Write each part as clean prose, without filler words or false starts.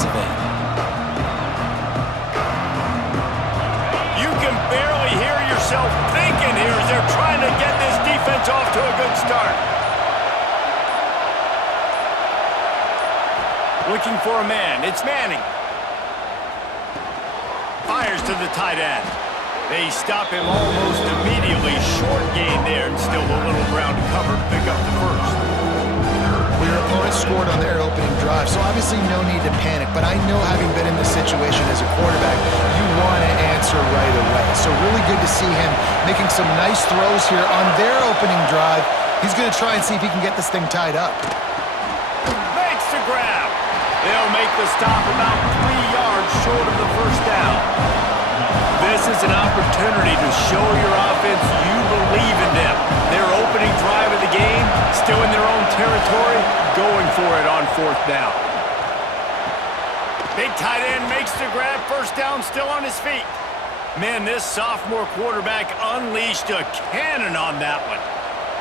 defensive end. You can barely hear yourself thinking here as they're trying to get this defense off to a good start. Looking for a man. It's Manning. Fires to the tight end. They stop him almost immediately. Short gain there and still a little ground to cover to pick up the first. Well, your opponent scored on their opening drive, so obviously no need to panic. But I know, having been in this situation as a quarterback, you want to answer right away. So really good to see him making some nice throws here on their opening drive. He's going to try and see if he can get this thing tied up. Makes the grab. They'll make the stop about 3 yards short of the first down. This is an opportunity to show your offense you believe in them. Their opening drive of the game, still in their own territory, going for it on fourth down. Big tight end makes the grab, first down, still on his feet. Man, this sophomore quarterback unleashed a cannon on that one.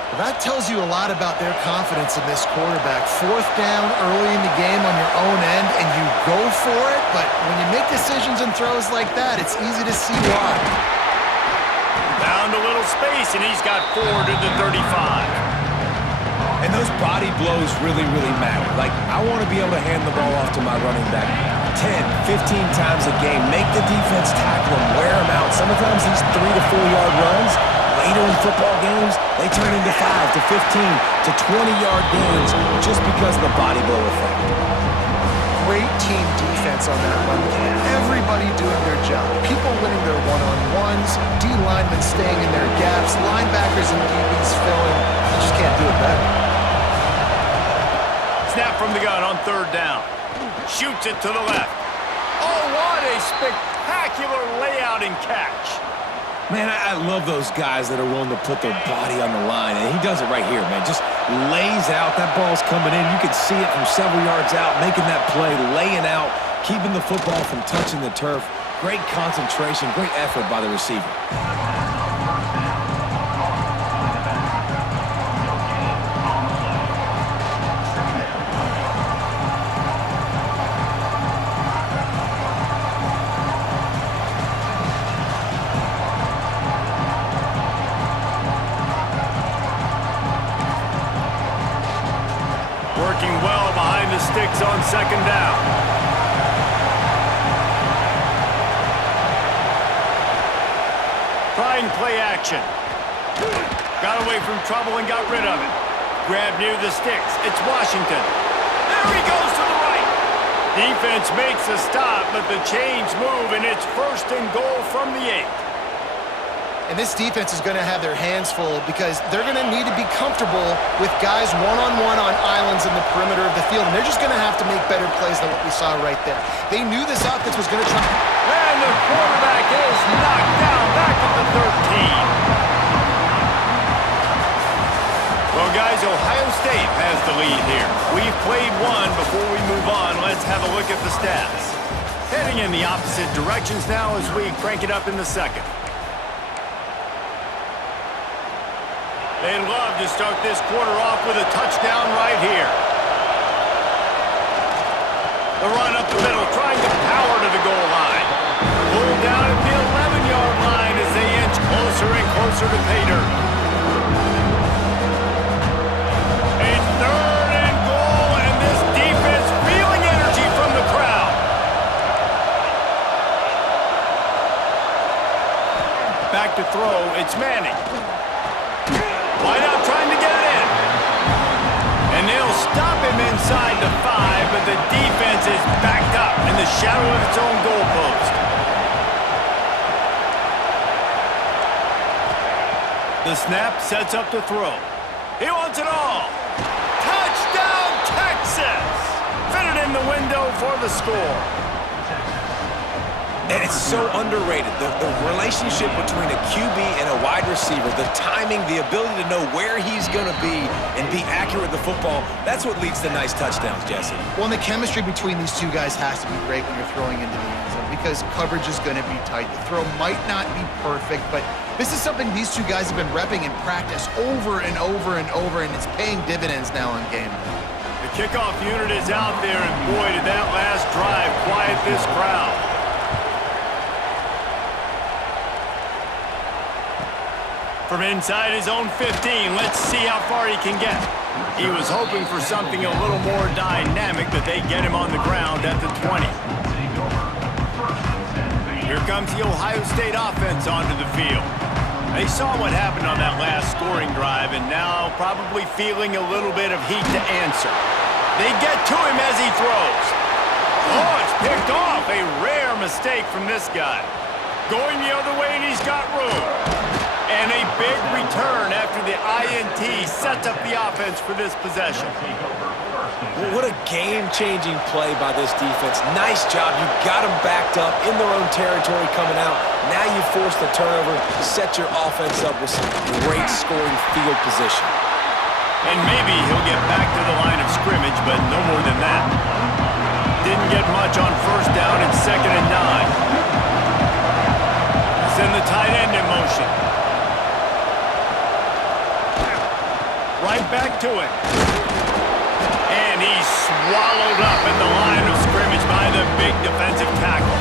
Well, that tells you a lot about their confidence in this quarterback. Fourth down early in the game on your own end, and you go for it, but when you make decisions and throws like that, it's easy to see why. Found a little space, and he's got 4 to the 35. And those body blows really, really matter. Like, I want to be able to hand the ball off to my running back 10, 15 times a game. Make the defense tackle him, wear him out. Sometimes these 3 to 4 yard runs, later in football games, they turn into 5 to 15 to 20-yard gains just because of the body blow effect. Great team defense on that run game. Everybody doing their job. People winning their one-on-ones, D-linemen staying in their gaps, linebackers and DBs filling. You just can't do it better. Snap from the gun on third down. Shoots it to the left. Oh, what a spectacular layout and catch. Man, I love those guys that are willing to put their body on the line, and he does it right here, man. Just lays out. That ball's coming in. You can see it from several yards out, making that play, laying out, keeping the football from touching the turf. Great concentration, great effort by the receiver. Working well behind the sticks on second down. Trying play action. Got away from trouble and got rid of it. Grab near the sticks. It's Washington. There he goes to the right. Defense makes a stop, but the chains move, and it's first and goal from the 8. And this defense is going to have their hands full because they're going to need to be comfortable with guys one-on-one on islands in the perimeter of the field. And they're just going to have to make better plays than what we saw right there. They knew this offense was going to try. And the quarterback is knocked down back at the 13. Well, guys, Ohio State has the lead here. We've played one. Before we move on, let's have a look at the stats. Heading in the opposite directions now as we crank it up in the second. They'd love to start this quarter off with a touchdown right here. The run up the middle, trying to power to the goal line. Pulled down at the 11-yard line as they inch closer and closer to pay dirt. A third and goal, and this defense feeling energy from the crowd. Back to throw, it's Manning. Wide out trying to get it in. And they'll stop him inside the 5, but the defense is backed up in the shadow of its own goalpost. The snap sets up to throw. He wants it all. Touchdown, Texas! Fitted in the window for the score. And it's so underrated. The relationship between a QB and a wide receiver, the timing, the ability to know where he's going to be and be accurate with the football, that's what leads to nice touchdowns, Jesse. Well, and the chemistry between these two guys has to be great when you're throwing into the end zone because coverage is going to be tight. The throw might not be perfect, but this is something these two guys have been repping in practice over and over and over, and it's paying dividends now on game day. The kickoff unit is out there, and boy, did that last drive with this crowd. From inside his own 15, let's see how far he can get. He was hoping for something a little more dynamic, but they get him on the ground at the 20. Here comes the Ohio State offense onto the field. They saw what happened on that last scoring drive and now probably feeling a little bit of heat to answer. They get to him as he throws. Oh, it's picked off. A rare mistake from this guy. Going the other way, and he's got room. And a big return after the INT sets up the offense for this possession. Well, what a game-changing play by this defense. Nice job. You got them backed up in their own territory coming out. Now you force the turnover, set your offense up with some great scoring field position. And maybe he'll get back to the line of scrimmage, but no more than that. Didn't get much on first down and 2nd and 9. Send the tight end in motion. Right back to it. And he's swallowed up at the line of scrimmage by the big defensive tackle.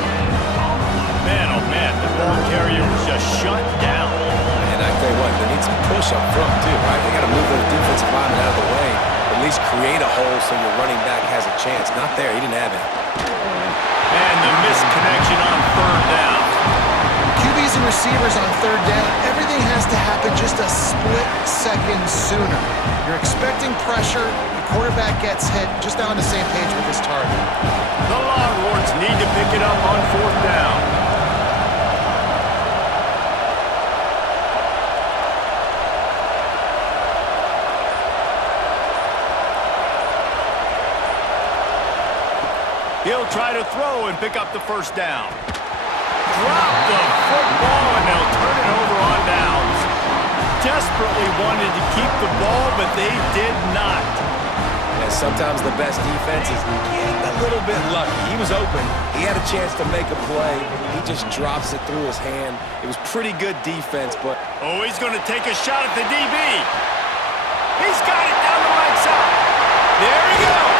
Man, oh man, the ball carrier was just shut down. And I tell you what, they need some push up front too, right? They got to move those defensive linemen out of the way. At least create a hole so your running back has a chance. Not there, he didn't have it. And the misconnection on 3rd down. QBs and receivers on 3rd down, everything has to happen just a split second sooner. You're expecting pressure, the quarterback gets hit, just not on the same page with his target. The Longhorns need to pick it up on 4th down. He'll try to throw and pick up the 1st down. Drop the football, and they'll turn it over on downs. Desperately wanted to keep the ball, but they did not. And sometimes the best defense is getting a little bit lucky. He was open. He had a chance to make a play. He just drops it through his hand. It was pretty good defense, but... Oh, he's going to take a shot at the DB. He's got it down the right side. There he goes.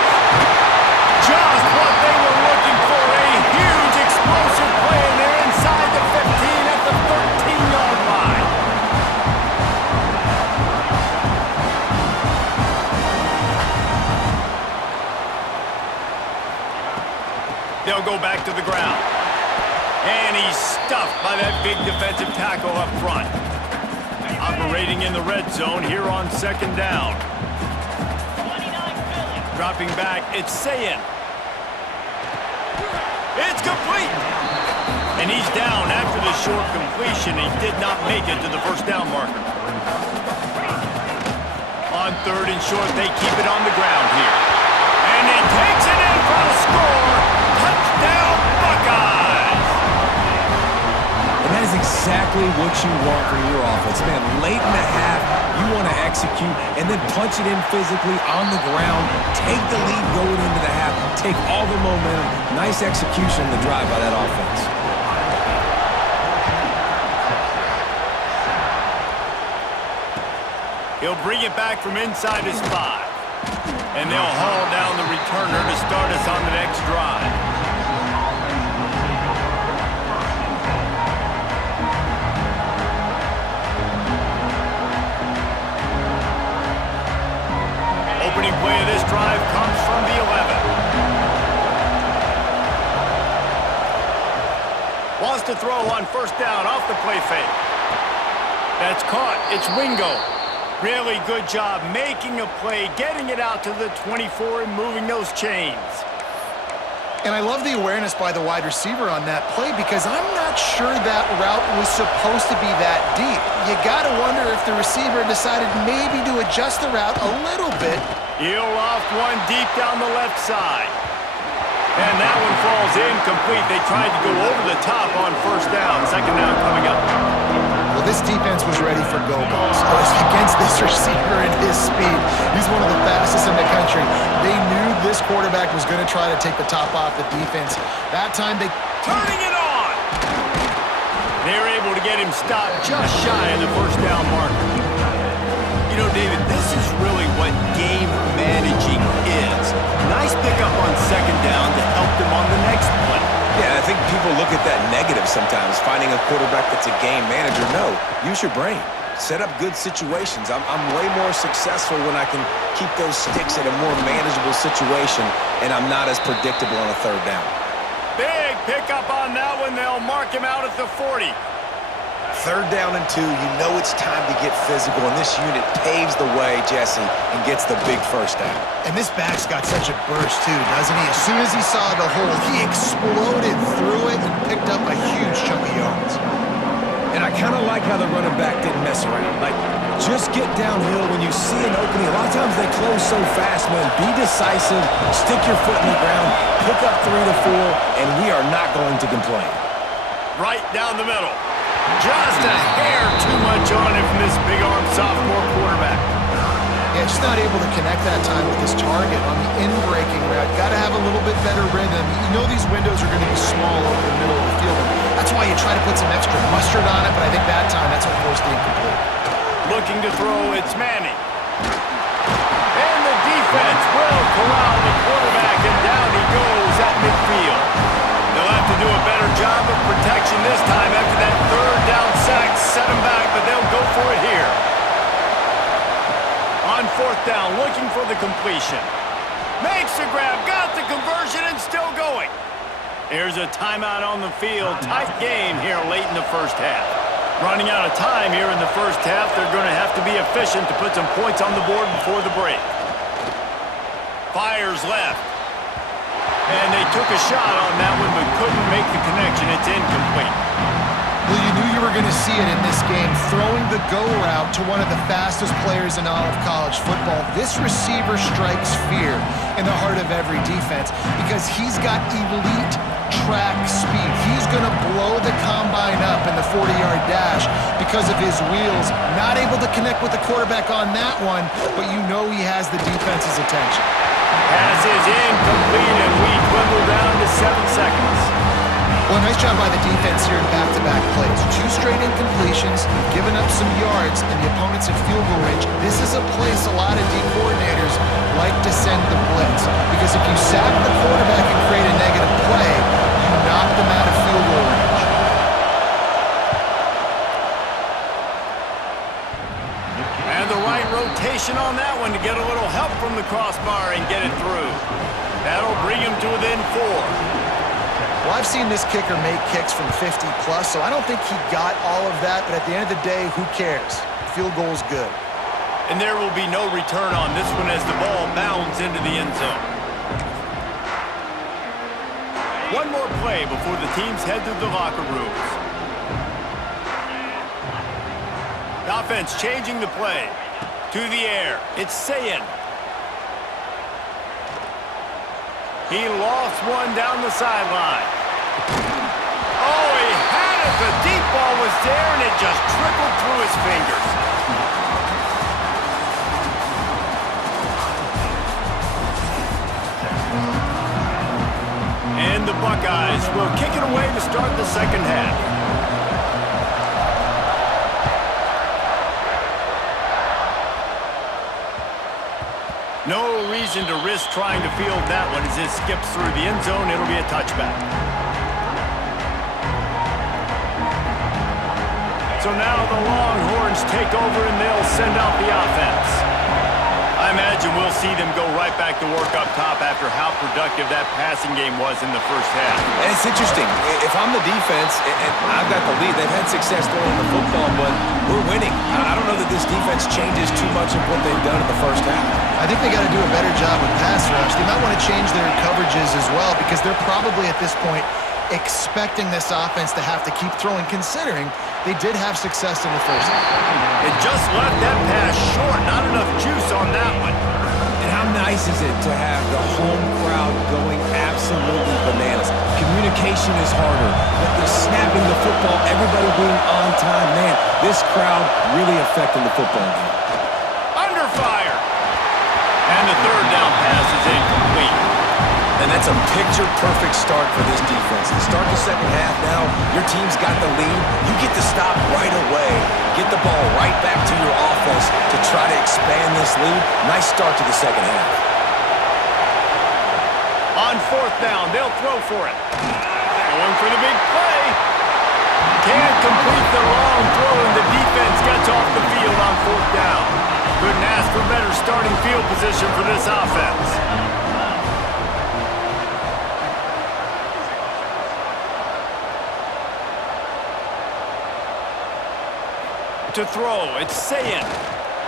Just what they were looking for. A huge explosive play, and they're inside the 15 at the 13-yard line. They'll go back to the ground. And he's stuffed by that big defensive tackle up front. Operating in the red zone here on 2nd down. Dropping back, it's Sayin. It's complete. And he's down after the short completion. He did not make it to the 1st down marker. On 3rd and short, they keep it on the ground here. And he takes it in for a score. Touchdown, Buckeyes! And that is exactly what you want from your offense. Man, late in the half, you want to execute and then punch it in physically on the ground, take the lead going into the half, take all the momentum. Nice execution in the drive by that offense. He'll bring it back from inside his 5. And they'll haul down the returner to start us on the next drive. Opening play of this drive comes from the 11. Wants to throw on 1st down off the play fake. That's caught. It's Wingo. Really good job making a play, getting it out to the 24 and moving those chains. And I love the awareness by the wide receiver on that play because I'm not sure that route was supposed to be that deep. You got to wonder if the receiver decided maybe to adjust the route a little bit. He'll loft one deep down the left side. And that one falls incomplete. They tried to go over the top on 1st down. 2nd down coming up. Well, this defense was ready for go-balls. Against this receiver and his speed, he's one of the fastest in the country. They knew this quarterback was going to try to take the top off the defense. That time they... Turning it on! They're able to get him stopped just shy of the 1st down marker. You know, David, this is really what game managing is. Nice pickup on 2nd down to help them on the next play. people look at that negative sometimes, finding a quarterback that's a game manager. No, use your brain. Set up good situations. I'm way more successful when I can keep those sticks in a more manageable situation, and I'm not as predictable on a third down. Big pickup on that one. They'll mark him out at the 40. Third down and 2, you know it's time to get physical, and this unit paves the way, Jesse, and gets the big first down. And this back's got such a burst, too, doesn't he? As soon as he saw the hole, he exploded through it and picked up a huge chunk of yards. And I kind of like how the running back didn't mess around. Like, just get downhill when you see an opening. A lot of times they close so fast, man. Be decisive, stick your foot in the ground, pick up 3 to 4, and we are not going to complain. Right down the middle. Just a hair too much on him from this big-arm sophomore quarterback. Yeah, just not able to connect that time with his target on the in-breaking route. Got to have a little bit better rhythm. You know these windows are going to be small over the middle of the field. That's why you try to put some extra mustard on it, but I think that time that's what forced the incomplete. Looking to throw, it's Manning. And the defense will corral the quarterback, and down he goes at midfield. They'll have to do a better job of protection this time after that third down sack. Set him back, but they'll go for it here. On fourth down, looking for the completion. Makes the grab, got the conversion, and still going. Here's a timeout on the field. Tight game here late in the first half. Running out of time here in the first half. They're going to have to be efficient to put some points on the board before the break. Fires left. And they took a shot on that one, but couldn't make the connection. It's incomplete. Well, you knew you were going to see it in this game, throwing the go route to one of the fastest players in all of college football. This receiver strikes fear in the heart of every defense because he's got elite track speed. He's going to blow the combine up in the 40-yard dash because of his wheels. Not able to connect with the quarterback on that one, but you know he has the defense's attention. Pass is incomplete, and we dwindle down to 7 seconds. Well, nice job by the defense here in back-to-back plays. 2 straight incompletions, giving up some yards, and the opponent's in field goal range. This is a place a lot of D coordinators like to send the blitz, because if you sack the quarterback and create a negative play, you knock them out of field goal range. And the right rotation on that one to get a little help from the crossbar and get it through. That'll bring him to within 4. Well, I've seen this kicker make kicks from 50-plus, so I don't think he got all of that, but at the end of the day, who cares? Field goal's good. And there will be no return on this one as the ball bounds into the end zone. One more play before the teams head to the locker rooms. The offense changing the play. To the air. It's Sayin. He lost one down the sideline. Oh, he had it. The deep ball was there, and it just trickled through his fingers. And the Buckeyes will kick it away to start the second half. No reason to risk trying to field that one as it skips through the end zone. It'll be a touchback. So now the Longhorns take over and they'll send out the offense. I imagine we'll see them go right back to work up top after how productive that passing game was in the first half. And it's interesting. If I'm the defense and I've got the lead, they've had success throwing the football, but we're winning. I don't know that this defense changes too much of what they've done in the first half. I think they got to do a better job with pass rush. They might want to change their coverages as well because they're probably at this point expecting this offense to have to keep throwing, considering they did have success in the first half. It just left that pass short. Not enough juice on that one. And how nice is it to have the home crowd going absolutely bananas? Communication is harder, but the snapping the football, everybody being on time, man, this crowd really affecting the football game. Under fire. And the third down pass is incomplete. And that's a picture-perfect start for this defense. To start the second half now, your team's got the lead. You get to stop right away. Get the ball right back to your offense to try to expand this lead. Nice start to the second half. On fourth down, they'll throw for it. Going for the big play. Can't complete the long throw, and the defense gets off the field on 4th down. Couldn't ask for better starting field position for this offense. To throw, it's Sayin.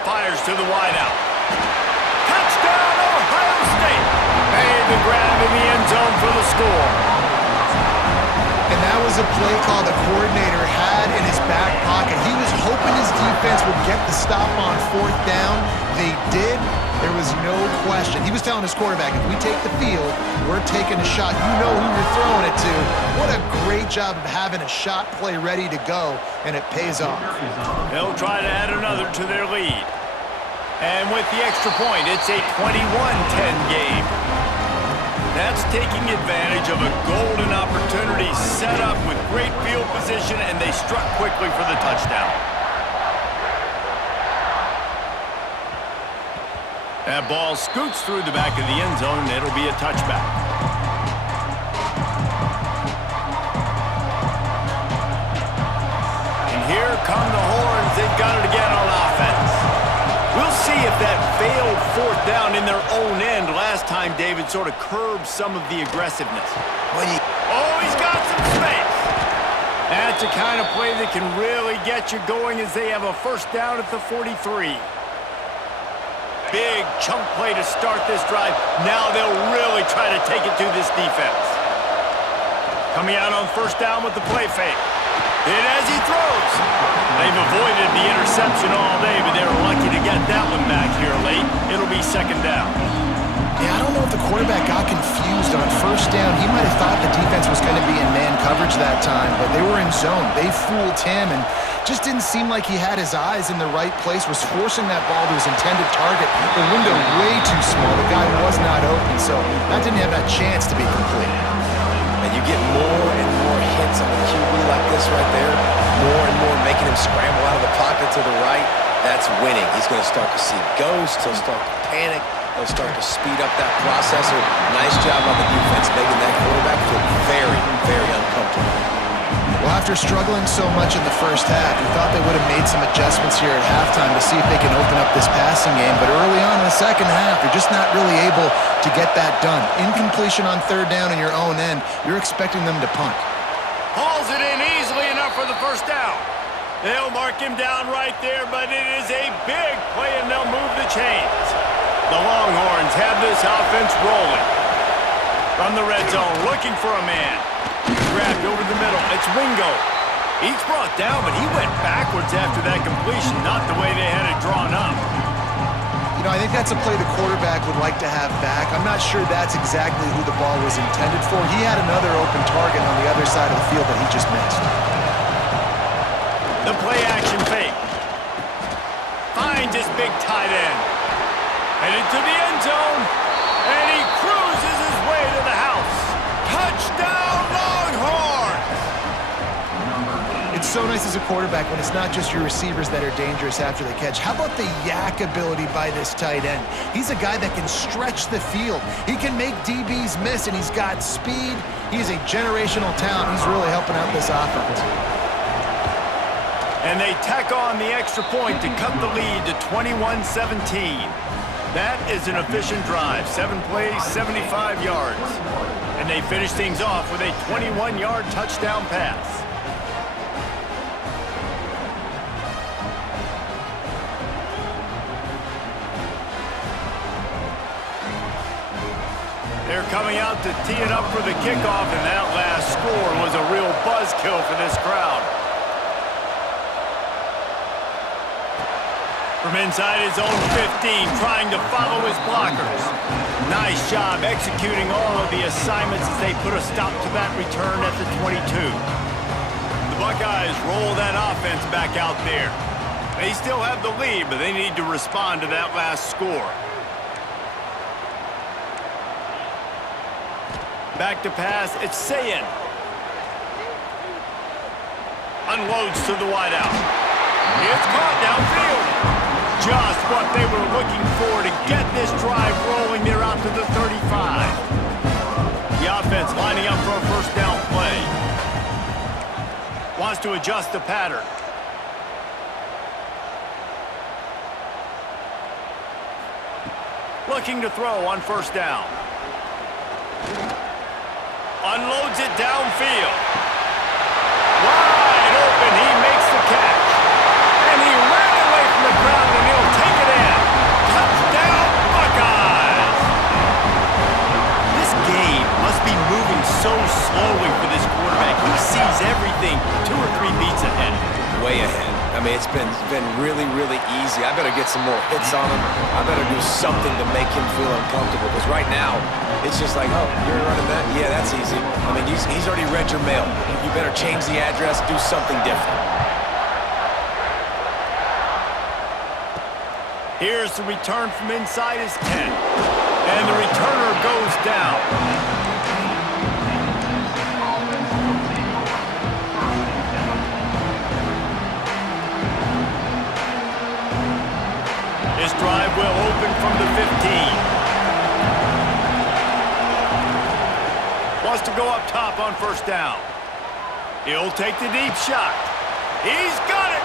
Fires to the wideout. Touchdown, Ohio State! Made the grab in the end zone for the score. And that was a play call the coordinator had in his back pocket. He was hoping his defense would get the stop on 4th down. They did. There was no question. He was telling his quarterback, if we take the field, we're taking a shot. You know who you're throwing it to. What a great job of having a shot play ready to go, and it pays off. They'll try to add another to their lead. And with the extra point, it's a 21-10 game. That's taking advantage of a golden opportunity set up with great field position, and they struck quickly for the touchdown. That ball scoots through the back of the end zone, and it'll be a touchback. And here come the horns. They've got it again on offense. We'll see if that failed 4th down in their own end last time David sort of curbed some of the aggressiveness. Oh, he's got some space. That's the kind of play that can really get you going as they have a 1st down at the 43. Big chunk play to start this drive. Now they'll really try to take it to this defense. Coming out on 1st down with the play fake. And as he throws, they've avoided the interception all day, but they were lucky to get that one back here late. It'll be 2nd down. Yeah, I don't know if the quarterback got confused on 1st down. He might have thought the defense was going to be in man coverage that time, but they were in zone. They fooled him and just didn't seem like he had his eyes in the right place, was forcing that ball to his intended target. The window way too small. The guy was not open, so that didn't have that chance to be complete. And you get more and more hits on the QB like this right there, more and more making him scramble out of the pocket to the right. That's winning. He's going to start to see ghosts. He'll start to panic. He'll start to speed up that process. Nice job on the defense making that quarterback feel very, very uncomfortable. Well, after struggling so much in the 1st half, you thought they would have made some adjustments here at halftime to see if they can open up this passing game. But early on in the 2nd half, they're just not really able to get that done. Incompletion on 3rd down in your own end, you're expecting them to punt. Hauls it in easily enough for the 1st down. They'll mark him down right there, but it is a big play, and they'll move the chains. The Longhorns have this offense rolling. From the red zone, looking for a man. Grabbed over the middle. It's Wingo. He's brought down, but he went backwards after that completion, not the way they had it drawn up. You know, I think that's a play the quarterback would like to have back. I'm not sure that's exactly who the ball was intended for. He had another open target on the other side of the field that he just missed. The play action fake. Finds his big tight end. Headed to the end zone. And he cruises his way to the house. Touchdown, Longhorns! It's so nice as a quarterback when it's not just your receivers that are dangerous after the catch. How about the yak ability by this tight end? He's a guy that can stretch the field. He can make DBs miss, and he's got speed. He's a generational talent. He's really helping out this offense. And they tack on the extra point to cut the lead to 21-17. That is an efficient drive. 7 plays, 75 yards. And they finish things off with a 21-yard touchdown pass. They're coming out to tee it up for the kickoff, and that last score was a real buzzkill for this crowd. From inside his own 15, trying to follow his blockers. Nice job executing all of the assignments as they put a stop to that return at the 22. The Buckeyes roll that offense back out there. They still have the lead, but they need to respond to that last score. Back to pass, it's Sayin. Unloads to the wideout. It's caught downfield. Just what they were looking for to get this drive rolling. They're out to the 35. The offense lining up for a 1st down play. Wants to adjust the pattern. Looking to throw on first down. Unloads it downfield. Wide open, he makes the catch. And he ran away from the ground, and he'll take it in. Touchdown, Buckeyes! This game must be moving so slowly for this quarterback. He sees everything 2 or 3 beats ahead. Way ahead. I mean, it's been really, really easy. I better get some more hits on him. I better do something to make him feel uncomfortable. Because right now, it's just like, oh, you're running that? Yeah, that's easy. I mean, he's already read your mail. You better change the address, do something different. Here's the return from inside his 10. And the returner goes down. This drive will open from the 15. Wants to go up top on first down. He'll take the deep shot. He's got it!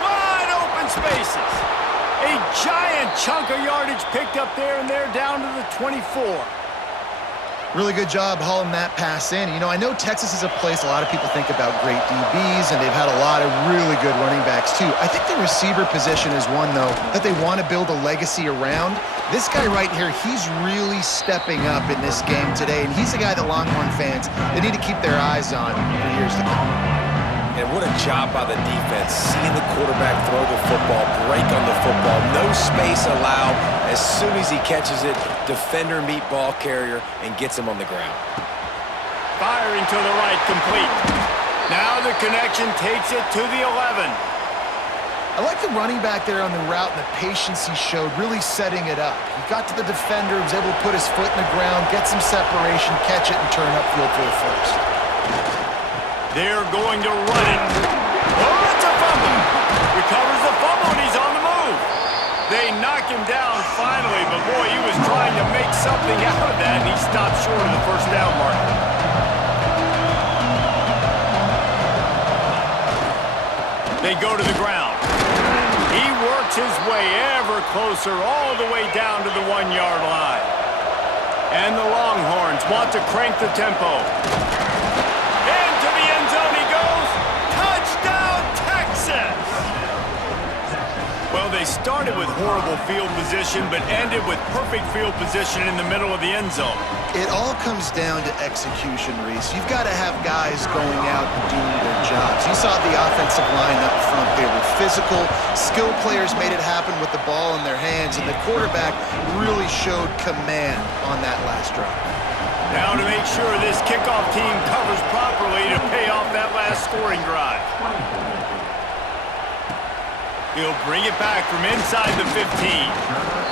Wide open spaces. A giant chunk of yardage picked up there, and they're down to the 24. Really good job hauling that pass in. You know, I know Texas is a place a lot of people think about great DBs, and they've had a lot of really good running backs, too. I think the receiver position is one, though, that they want to build a legacy around. This guy right here, he's really stepping up in this game today, and he's the guy that Longhorn fans, they need to keep their eyes on for years to come. And what a job by the defense, seeing the quarterback throw the football, break on the football, no space allowed. As soon as he catches it, defender meet ball carrier and gets him on the ground. Firing to the right, complete. Now the connection takes it to the 11. I like the running back there on the route and the patience he showed, really setting it up. He got to the defender, was able to put his foot in the ground, get some separation, catch it, and turn upfield for the first. They're going to run it. Oh, it's a fumble. Recovers the fumble, and he's on the move. They knock him down finally, but boy, he was trying to make something out of that, and he stopped short of the first down marker. They go to the ground. He works his way ever closer, all the way down to the 1-yard line. And the Longhorns want to crank the tempo. Into the end zone he goes. Touchdown, Texas! Well, they started with horrible field position, but ended with perfect field position in the middle of the end zone. It all comes down to execution, Reese. You've got to have guys going out and doing their jobs. You saw the offensive line up front. They were physical. Skilled players made it happen with the ball in their hands, and the quarterback really showed command on that last drive. Now to make sure this kickoff team covers properly to pay off that last scoring drive. He'll bring it back from inside the 15.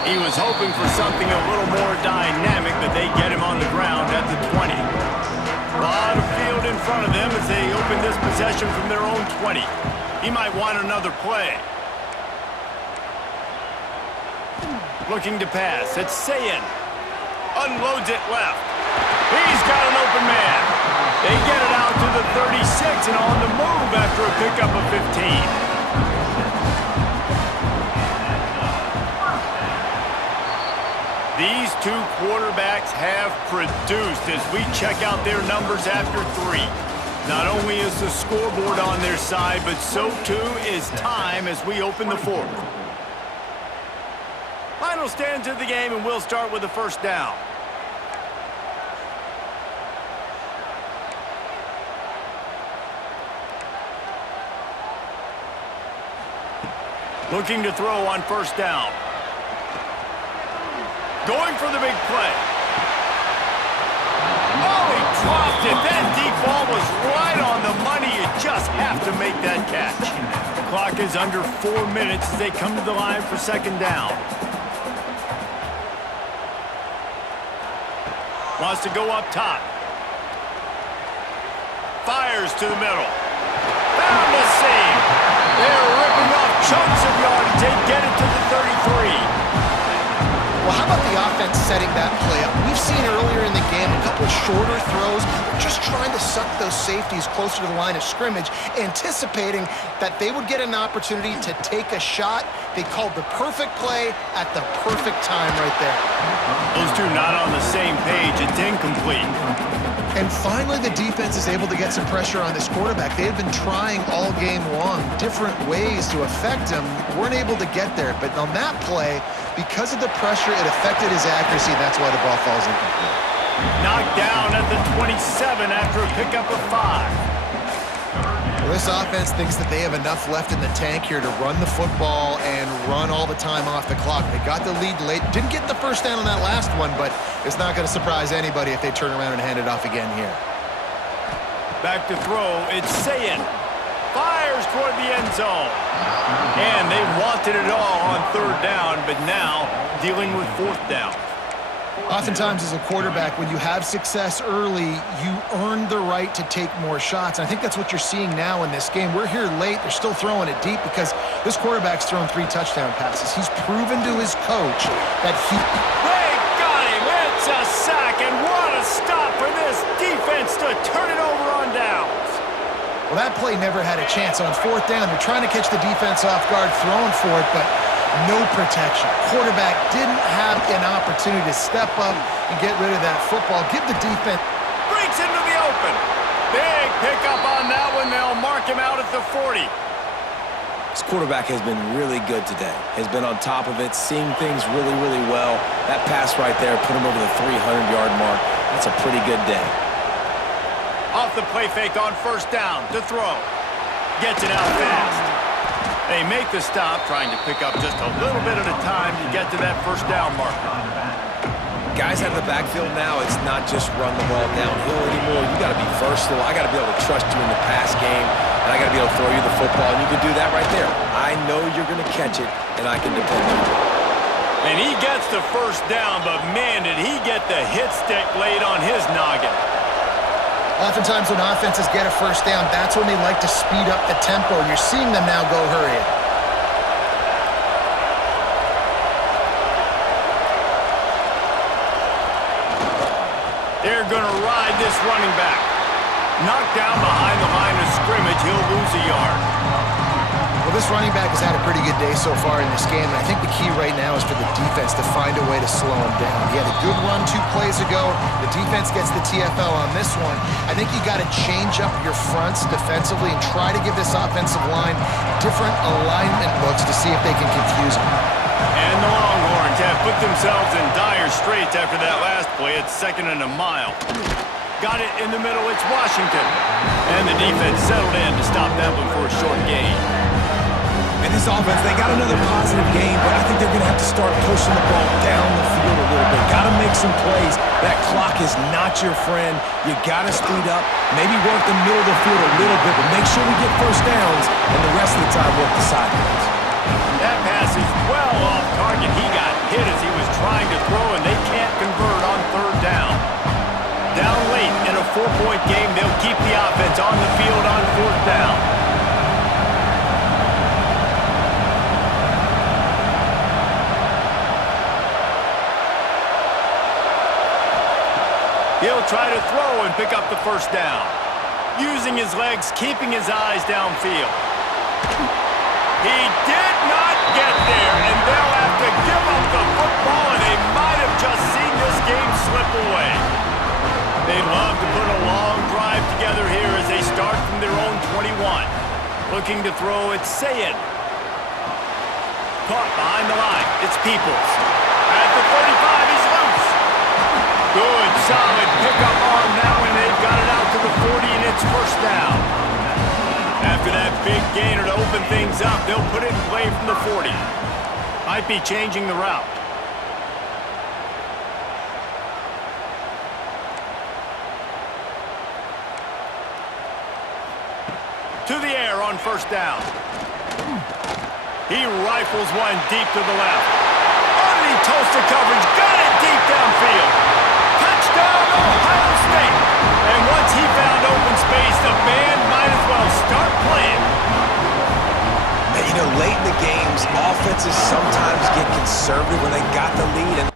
He was hoping for something a little more dynamic, but they get him on the ground at the 20. A lot of field in front of them as they open this possession from their own 20. He might want another play. Looking to pass. It's Sayin. Unloads it left. He's got an open man. They get it out to the 36 and on the move after a pickup of 15. These two quarterbacks have produced as we check out their numbers after 3. Not only is the scoreboard on their side, but so too is time as we open the 4th. Final stands of the game, and we'll start with the first down. Looking to throw on first down. Going for the big play. Oh, he dropped it. That deep ball was right on the money. You just have to make that catch. Clock is under 4 minutes as they come to the line for second down. Wants to go up top. Fires to the middle. Found the seam. They're ripping off chunks of yardage. They get it to the 33. Well, how about the offense setting that play up? We've seen earlier in the game a couple shorter throws. They're just trying to to suck those safeties closer to the line of scrimmage, anticipating that they would get an opportunity to take a shot. They called the perfect play at the perfect time right there. Those two not on the same page. It's incomplete. And finally, the defense is able to get some pressure on this quarterback. They had been trying all game long different ways to affect him, weren't able to get there. But on that play, because of the pressure, it affected his accuracy, and that's why the ball falls incomplete. Knocked down at the 27 after a pickup of 5. Well, this offense thinks that they have enough left in the tank here to run the football and run all the time off the clock. They got the lead late. Didn't get the first down on that last one, but it's not going to surprise anybody if they turn around and hand it off again here. Back to throw. It's Sayin. Fires toward the end zone. And they wanted it all on 3rd down, but now dealing with 4th down. Oftentimes as a quarterback, when you have success early, you earn the right to take more shots. And I think that's what you're seeing now in this game. We're here late. They're still throwing it deep because this quarterback's thrown 3 touchdown passes. He's proven to his coach that he... They got him. It's a sack, and what a stop for this defense to turn it over on downs. Well, that play never had a chance. On 4th down, they're trying to catch the defense off guard, throwing for it, but no protection. Quarterback didn't have an opportunity to step up and get rid of that football. Give the defense... Breaks into the open. Big pickup on that one. They'll mark him out at the 40. This quarterback has been really good today. Has been on top of it, seeing things really, really well. That pass right there put him over the 300-yard mark. That's a pretty good day. Off the play fake on 1st down to throw. Gets it out fast. They make the stop, trying to pick up just a little bit at a time to get to that 1st down marker. Guys out of the backfield now, it's not just run the ball downhill anymore. You got to be versatile. I got to be able to trust you in the pass game, and I got to be able to throw you the football, and you can do that right there. I know you're going to catch it, and I can depend on you. And he gets the 1st down, but man, did he get the hit stick laid on his noggin. Oftentimes when offenses get a 1st down, that's when they like to speed up the tempo, and you're seeing them now go hurry it. They're going to ride this running back. Knocked down behind the line of scrimmage, he'll lose a yard. Well, this running back has had a pretty good day so far in this game, and I think the key right now is for the defense to find a way to slow him down. He had a good run 2 plays ago. The defense gets the TFL on this one. I think you got to change up your fronts defensively and try to give this offensive line different alignment looks to see if they can confuse him. And the Longhorns have put themselves in dire straits after that last play. It's 2nd and a mile. Got it in the middle. It's Washington. And the defense settled in to stop that one for a short gain. And this offense, they got another positive game, but I think they're going to have to start pushing the ball down the field a little bit. Got to make some plays. That clock is not your friend. You got to speed up, maybe work the middle of the field a little bit, but make sure we get 1st downs, and the rest of the time work the sidelines. That pass is well off target. He got hit as he was trying to throw, and they can't convert on 3rd down. Down late in a 4-point game, they'll keep the offense on the field on 4th down. He'll try to throw and pick up the 1st down. Using his legs, keeping his eyes downfield. He did not get there, and they'll have to give up the football, and they might have just seen this game slip away. They'd love to put a long drive together here as they start from their own 21. Looking to throw, it's Sayin. Caught behind the line, it's Peoples. At the 35, he's loose. Good, solid pickup on that one. They've got it out to the 40, and it's 1st down. After that big gainer to open things up, they'll put it in play from the 40. Might be changing the route. To the air on 1st down. He rifles one deep to the left. Underneath toasted coverage, got it deep downfield. Touchdown, Ohio State. And once he found open space, the band might as well start playing. You know, late in the games, offenses sometimes get conservative when they got the lead. And